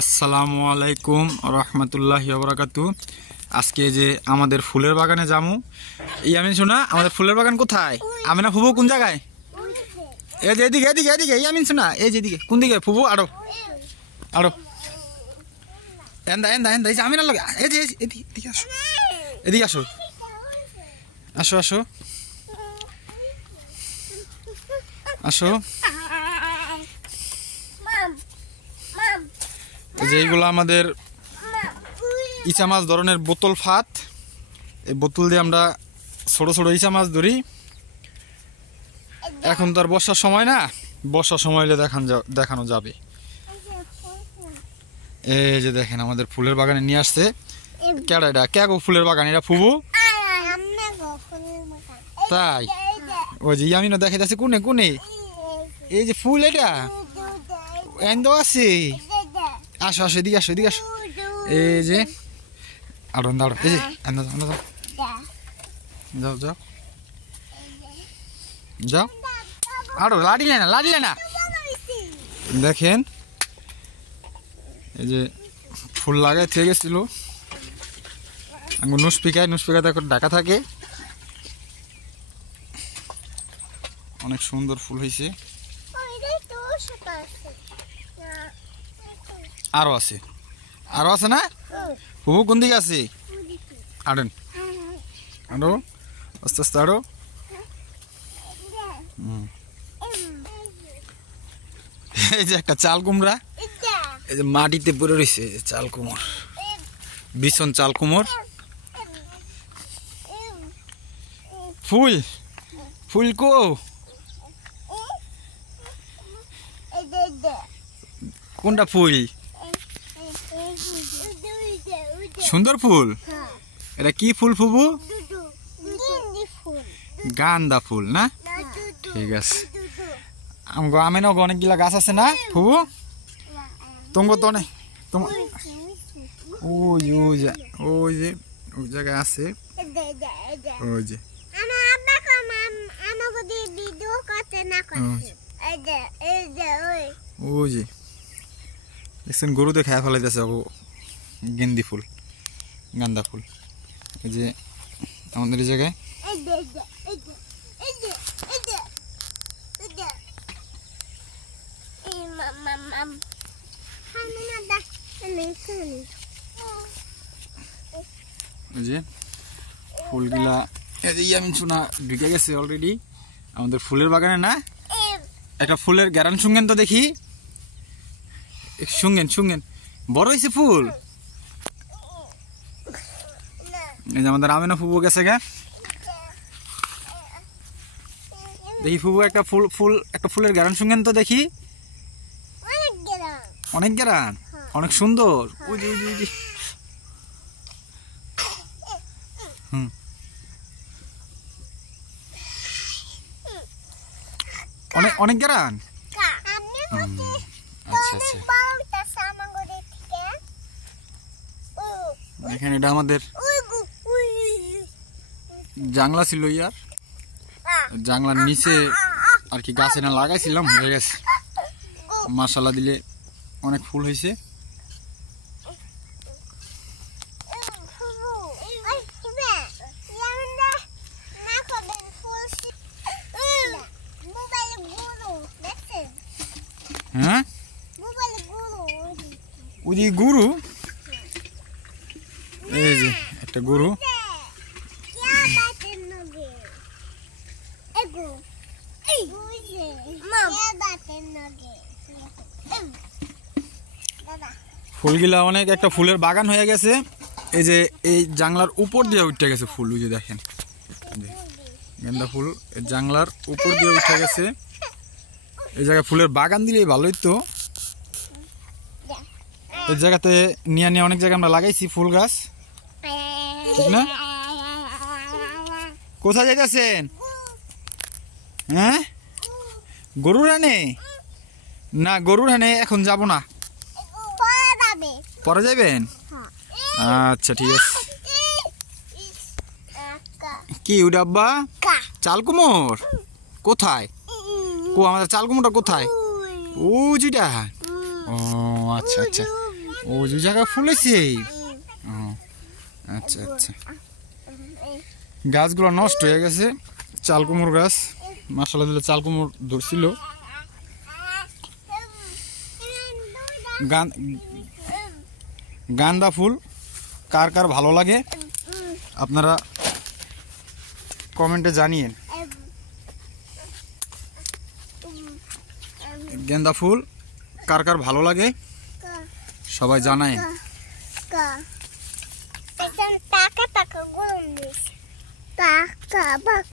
আসসালামু আলাইকুম রহমতুল্লাহি ওয়া বারাকাতুহু। আজকে যে আমাদের ফুলের বাগানে যামু। ইয়ামিন শোনা, আমাদের ফুলের বাগান কোথায়? আমিনা ফুবু কোন জায়গায়? এই যে এদিকে এদিকে এদিকে। ইয়ামিন শোনা, এই যে এদিকে। কোন দিকে ফুবু? আরো আরো এন্দা এন্দা এন্দা। এই যে আমিনার লগে, এই যে এদিকে এদিকে আসো, এদিকে আসো, আসো আসো আসো। এই যে এইগুলো আমাদের ইচা মাছ ধরনের বোতল ফাত। এই বোতল দিয়ে আমরা ছোট ছোট ইচা মাছ ধরি। এখন তো আর বর্ষার সময় না, বর্ষার সময় হলে দেখানো যাবে। এই যে দেখেন আমাদের ফুলের বাগানে নিয়ে আসছে। কেডা এটা? কে গো ফুলের বাগান? এটা ফুবু? তাই? ওই যে ইয়ামিনও দেখে যাচ্ছে। কোনে কোনে? এই যে ফুল, এটা এন্দ আছে। আসো আসো, এদিকে আসো, এদিকে আসো। এই যে আরো দাঁড়ো, এই যে যাও যাও যাও। আরো লাড়িলে না, লাড়িলে না। দেখেন এই যে ফুল লাগাই থেকে গেছিল। নুসপিকায় এখন ঢাকা থাকে। অনেক সুন্দর ফুল হয়েছে। আরো আছে, আরো আছে না? ফুবু কোন দিকে আছে? আড়েন আরো আস্তে আস্তে আরো। এই যে একটা চাল কুমড়া, এই যে মাটিতে পড়ে রয়েছে। চাল কুমড়, ভীষণ চাল কুমড়। ফুল ফুল কো? কোনটা ফুল? সুন্দর ফুল। এটা কি ফুল ফুবু? গান্দা ফুল না? ঠিক আছে। আমিনও অনেকগুলা গাছ আছে না ফুবু? তোমার তো অনেক, তোমার ওই যে ওই যে ওই জায়গায় আছে। ওই যে ওই যে দেখছেন, গরুতে খায় ফেলাইতেছে গেন্দি ফুল, গান্দা ফুল। এই যে আমাদের এই জায়গায় যে ফুলগুলা, এই যে ইয়ামিন সোনা ঢুকে গেছে অলরেডি আমাদের ফুলের বাগানে না? একটা ফুলের গ্যারান শুঙ্গেন তো দেখি। শুঙ্গেন শুঙ্গেন, বড় হয়েছে ফুল। এই যে আমাদের আমিনা ফুবু গেছে গা। দেখি ফুবু একটা একটা ফুলের গ্যারান শুঙ্গেন তো দেখি। অনেক গ্যারান, অনেক সুন্দর। ওই যে ওই যে ওই যে অনেক অনেক গ্যারান। আচ্ছা আচ্ছা। এখানে এটা আমাদের জাংলা ছিল ইয়ার, জাংলার নিচে আর কি গাছ এনে লাগাইছিলাম, হয়ে গেছে। মাশাআল্লাহ দিলে অনেক ফুল হয়েছে। হ্যাঁ, ওই যে গরু, এই যে একটা গরু। ফুলগুলা অনেক, একটা ফুলের বাগান হয়ে গেছে। এই যে এই জাংলার উপর দিয়ে উঠে গেছে ফুল। ওই যে দেখেন গেন্দা ফুল জাংলার উপর দিয়ে উঠে গেছে। এই জায়গায় ফুলের বাগান দিলেই ভালোই তো। এই জায়গাতে নিয়ে নিয়ে অনেক জায়গায় আমরা লাগাইছি ফুল গাছ, ঠিক না? কোথায় যাইতেছেন? হ্যাঁ, গরুর হানে না? গরুর হানে এখন যাব না, পরে যাবেন? আচ্ছা ঠিক আছে। কি ওটা আব্বা? চাল কুমড় কোথায়? আমাদের চাল কুমড়োটা কোথায়? ও যেটা। ও আচ্ছা আচ্ছা। ও যে জায়গায় ফুল হয়েছে। ও আচ্ছা আচ্ছা, গাছগুলো নষ্ট হয়ে গেছে। চাল কুমড়ো গাছ মাশাআল্লাহ দিলে চাল কুমড়ো ধরছিল। গাঁদা ফুল কার কার ভালো লাগে আপনারা কমেন্টে জানিয়েন। গেন্দা ফুল কার কার ভালো লাগে সবাই জানায়।